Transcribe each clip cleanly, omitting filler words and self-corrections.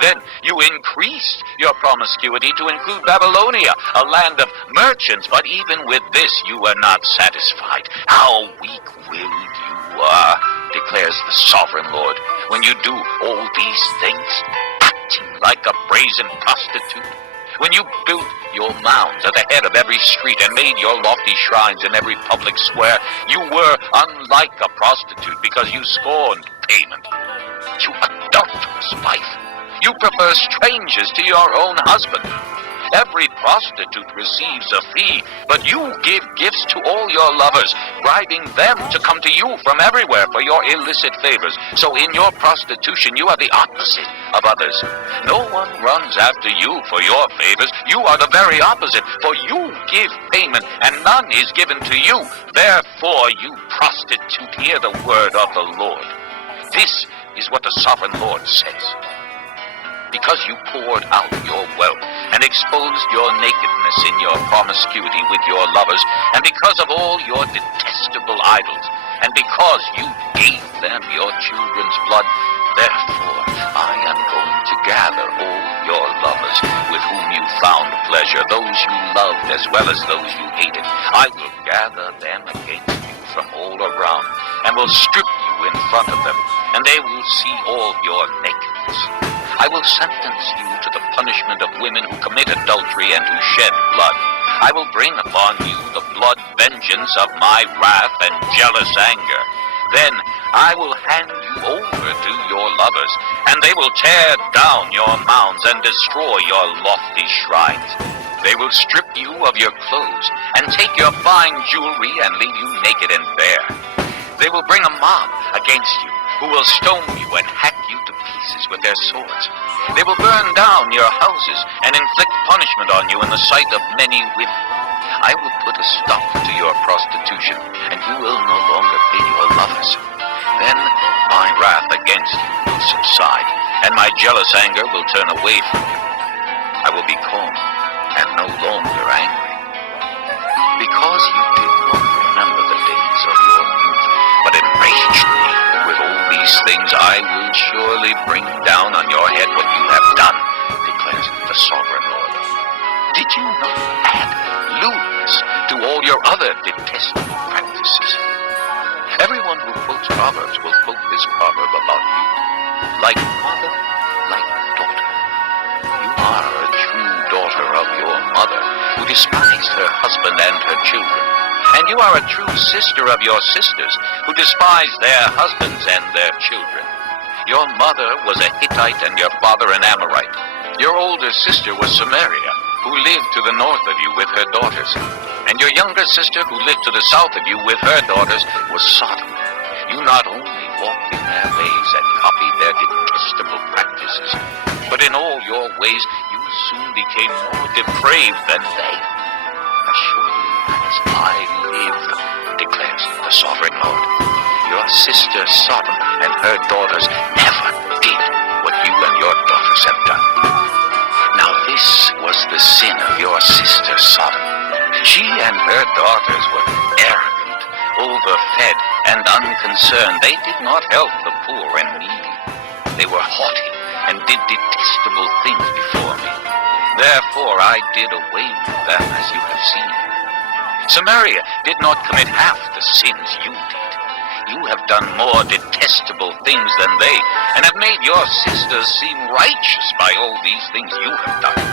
Then you increased your promiscuity to include Babylonia, a land of merchants. But even with this, you are not satisfied. How weak-willed you are, declares the sovereign Lord, when you do all these things, acting like a brazen prostitute. When you built your mounds at the head of every street and made your lofty shrines in every public square, you were unlike a prostitute because you scorned payment. You adulterous wife! You prefer strangers to your own husband. Every prostitute receives a fee, but you give gifts to all your lovers, bribing them to come to you from everywhere for your illicit favors. So in your prostitution, you are the opposite of others. No one runs after you for your favors. You are the very opposite, for you give payment, and none is given to you. Therefore, you prostitute, hear the word of the Lord. This is what the sovereign Lord says. Because you poured out your wealth and exposed your nakedness in your promiscuity with your lovers, and because of all your detestable idols, and because you gave them your children's blood, therefore I am going to gather all your lovers with whom you found pleasure, those you loved as well as those you hated. I will gather them against you from all around, and will strip you in front of them, and they will see all your nakedness. I will sentence you to the punishment of women who commit adultery and who shed blood. I will bring upon you the blood vengeance of my wrath and jealous anger. Then I will hand you over to your lovers, and they will tear down your mounds and destroy your lofty shrines. They will strip you of your clothes and take your fine jewelry and leave you naked and bare. They will bring a mob against you, who will stone you and hack you to pieces with their swords. They will burn down your houses and inflict punishment on you in the sight of many women. I will put a stop to your prostitution, and you will no longer pay your lovers. Then my wrath against you will subside, and my jealous anger will turn away from you. I will be calm and no longer angry. Because you did not remember the days of your youth, but enraged me with all these things, I will surely bring down on your head what you have done, declares the sovereign Lord. Did you not add lewdness to all your other detestable practices? Everyone who quotes Proverbs will quote this proverb about you. Like mother, like daughter. You are a true daughter of your mother, who despised her husband and her children. And you are a true sister of your sisters, who despise their husbands and their children. Your mother was a Hittite and your father an Amorite. Your older sister was Samaria, who lived to the north of you with her daughters. And your younger sister, who lived to the south of you with her daughters, was Sodom. You not only walked in their ways and copied their detestable practices, but in all your ways you soon became more depraved than they. As surely as I live, declares the sovereign Lord, your sister Sodom and her daughters never did what you and your daughters have done. Now this was the sin of your sister Sodom. She and her daughters were arrogant, overfed, and unconcerned. They did not help the poor and needy. They were haughty and did detestable things before me. Therefore I did away with them, as you have seen. Samaria did not commit half the sins you did. You have done more detestable things than they, and have made your sisters seem righteous by all these things you have done.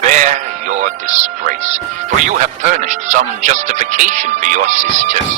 Bear your disgrace, for you have furnished some justification for your sisters.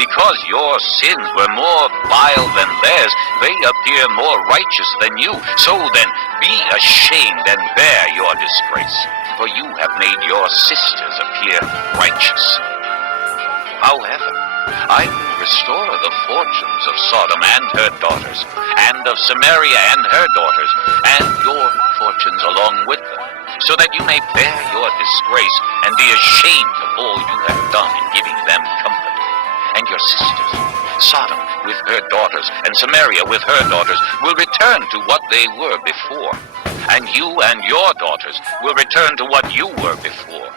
Because your sins were more vile than theirs, they appear more righteous than you. So then, be ashamed and bear your disgrace, for you have made your sisters appear righteous. However, I will restore the fortunes of Sodom and her daughters, and of Samaria and her daughters, and your fortunes along with them, so that you may bear your disgrace and be ashamed of all you have done in giving them company. And your sisters, Sodom with her daughters, and Samaria with her daughters, will return to what they were before. And you and your daughters will return to what you were before.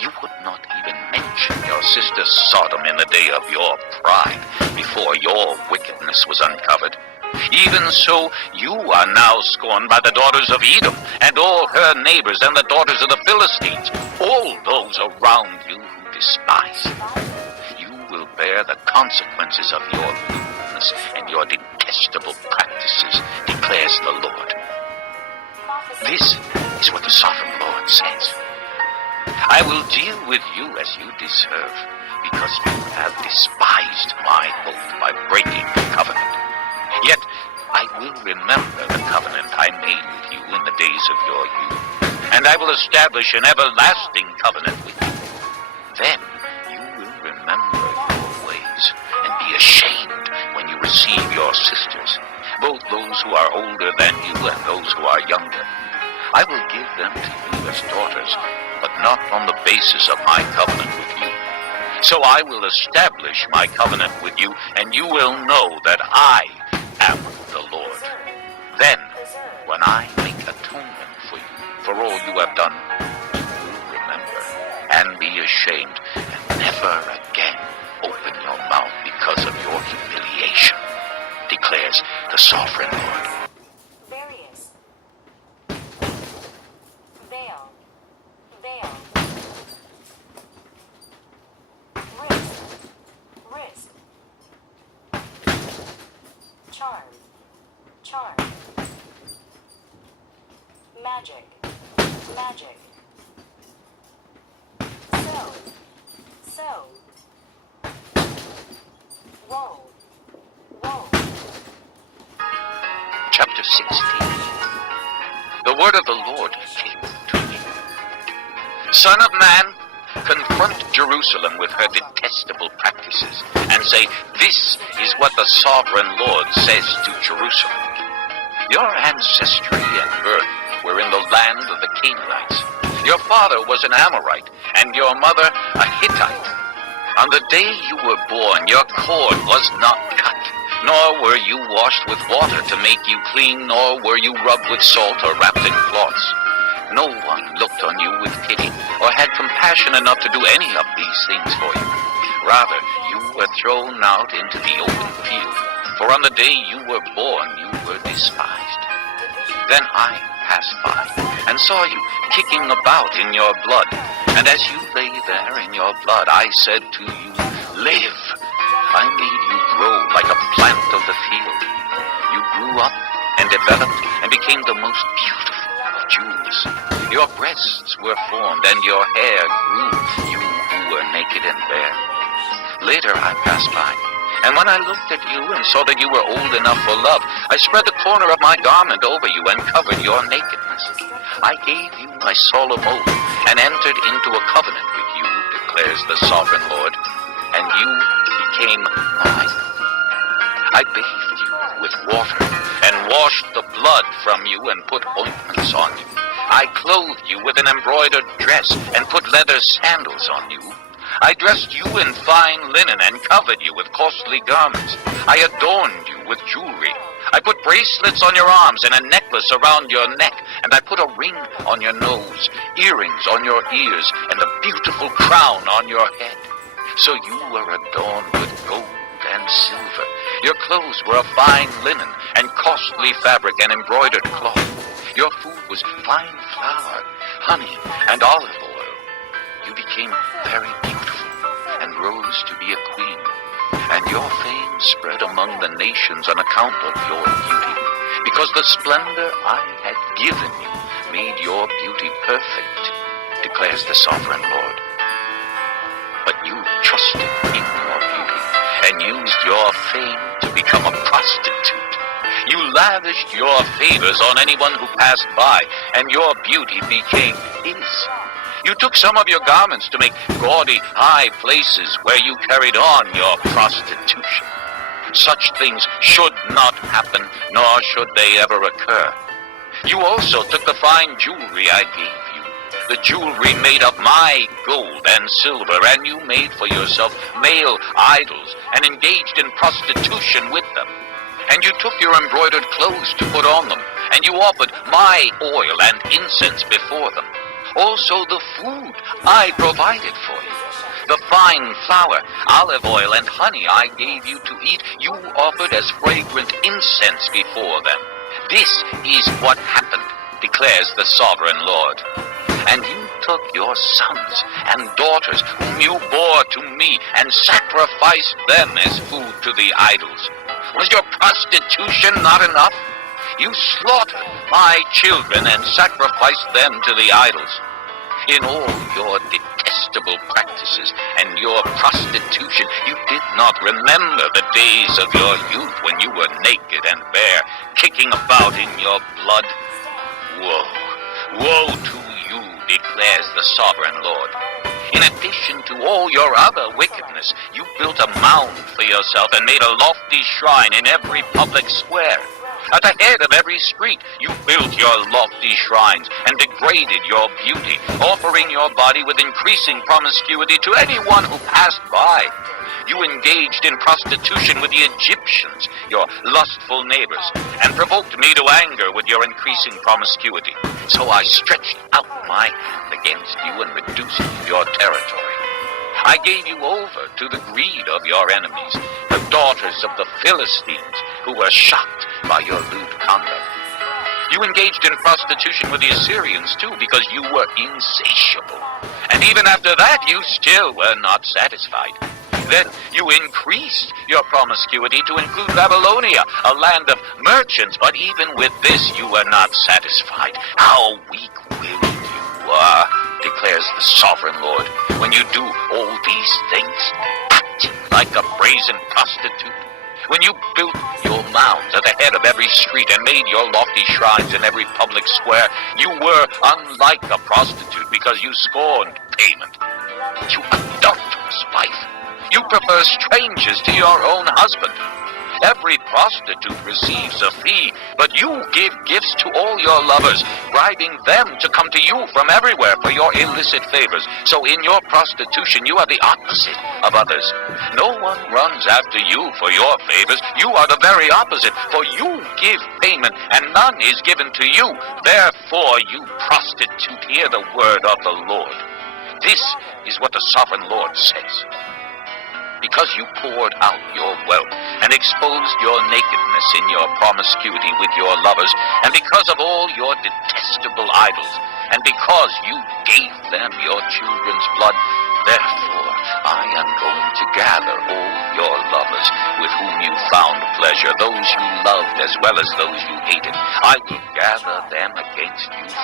You would not even mention your sister Sodom in the day of your pride, before your wickedness was uncovered. Even so, you are now scorned by the daughters of Edom, and all her neighbors, and the daughters of the Philistines, all those around you who despise you. You will bear the consequences of your lewdness and your detestable practices, declares the Lord. This is what the sovereign Lord says. I will deal with you as you deserve, because you have despised my oath by breaking the covenant. Yet I will remember the covenant I made with you in the days of your youth, and I will establish an everlasting covenant with you. Then you will remember your ways and be ashamed when you receive your sisters, both those who are older than you and those who are younger. I will give them to you as daughters, but not on the basis of my covenant with you. So I will establish my covenant with you, and you will know that I am the Lord. Then, when I make atonement for you, for all you have done, you will remember and be ashamed, and never again open your mouth because of your humiliation, declares the sovereign Lord. Charm. Magic. Sow. Woe. Chapter 16. The word of the Lord came to me. Son of man, confront Jerusalem with her detestable practices, and say, this is what the sovereign Lord says to Jerusalem. Your ancestry and birth were in the land of the Canaanites. Your father was an Amorite, and your mother a Hittite. On the day you were born, your cord was not cut, nor were you washed with water to make you clean, nor were you rubbed with salt or wrapped in cloths. No one looked on you with pity, or had compassion enough to do any of these things for you. Rather, you were thrown out into the open field, for on the day you were born, you were despised. Then I passed by, and saw you kicking about in your blood, and as you lay there in your blood, I said to you, live. I made you grow like a plant of the field. You grew up and developed and became the most beautiful of jewels. Your breasts were formed, and your hair grew, you who were naked and bare. Later I passed by, and when I looked at you and saw that you were old enough for love, I spread the corner of my garment over you and covered your nakedness. I gave you my solemn oath and entered into a covenant with you, declares the sovereign Lord, and you became mine. I bathed you with water and washed the blood from you and put ointments on you. I clothed you with an embroidered dress and put leather sandals on you. I dressed you in fine linen and covered you with costly garments. I adorned you with jewelry. I put bracelets on your arms and a necklace around your neck, and I put a ring on your nose, earrings on your ears, and a beautiful crown on your head. So you were adorned with gold and silver. Your clothes were of fine linen and costly fabric and embroidered cloth. Your food was fine flour, honey, and olive oil. You became very beautiful and rose to be a queen, and your fame spread among the nations on account of your beauty, because the splendor I had given you made your beauty perfect, declares the sovereign Lord. But you trusted in your beauty and used your fame to become a prostitute. You lavished your favors on anyone who passed by, and your beauty became his. You took some of your garments to make gaudy high places where you carried on your prostitution. Such things should not happen, nor should they ever occur. You also took the fine jewelry I gave you, the jewelry made of my gold and silver, and you made for yourself male idols and engaged in prostitution with them. And you took your embroidered clothes to put on them, and you offered my oil and incense before them. Also the food I provided for you. The fine flour, olive oil, and honey I gave you to eat, you offered as fragrant incense before them. This is what happened, declares the sovereign Lord. And you took your sons and daughters whom you bore to me and sacrificed them as food to the idols. Was your prostitution not enough? You slaughtered my children and sacrificed them to the idols. In all your detestable practices and your prostitution, you did not remember the days of your youth when you were naked and bare, kicking about in your blood. Woe, woe to you, declares the sovereign Lord. In addition to all your other wickedness, you built a mound for yourself and made a lofty shrine in every public square. At the head of every street, you built your lofty shrines and degraded your beauty, offering your body with increasing promiscuity to anyone who passed by. You engaged in prostitution with the Egyptians, your lustful neighbors, and provoked me to anger with your increasing promiscuity. So I stretched out my hand against you and reduced your territory. I gave you over to the greed of your enemies, the daughters of the Philistines, who were shocked by your lewd conduct. You engaged in prostitution with the Assyrians, too, because you were insatiable. And even after that, you still were not satisfied. Then you increased your promiscuity to include Babylonia, a land of merchants, but even with this you were not satisfied. How weak-willed you are, declares the sovereign Lord, when you do all these things, acting like a brazen prostitute. When you built your mounds at the head of every street and made your lofty shrines in every public square, you were unlike a prostitute because you scorned payment. You adulterous wife! You prefer strangers to your own husband. Every prostitute receives a fee, but you give gifts to all your lovers, bribing them to come to you from everywhere for your illicit favors. So in your prostitution, you are the opposite of others. No one runs after you for your favors. You are the very opposite, for you give payment, and none is given to you. Therefore, you prostitute, hear the word of the Lord. This is what the sovereign Lord says. Because you poured out your wealth and exposed your nakedness in your promiscuity with your lovers, and because of all your detestable idols, and because you gave them your children's blood, therefore I am going to gather all your lovers with whom you found pleasure, those you loved as well as those you hated. I will gather them against you from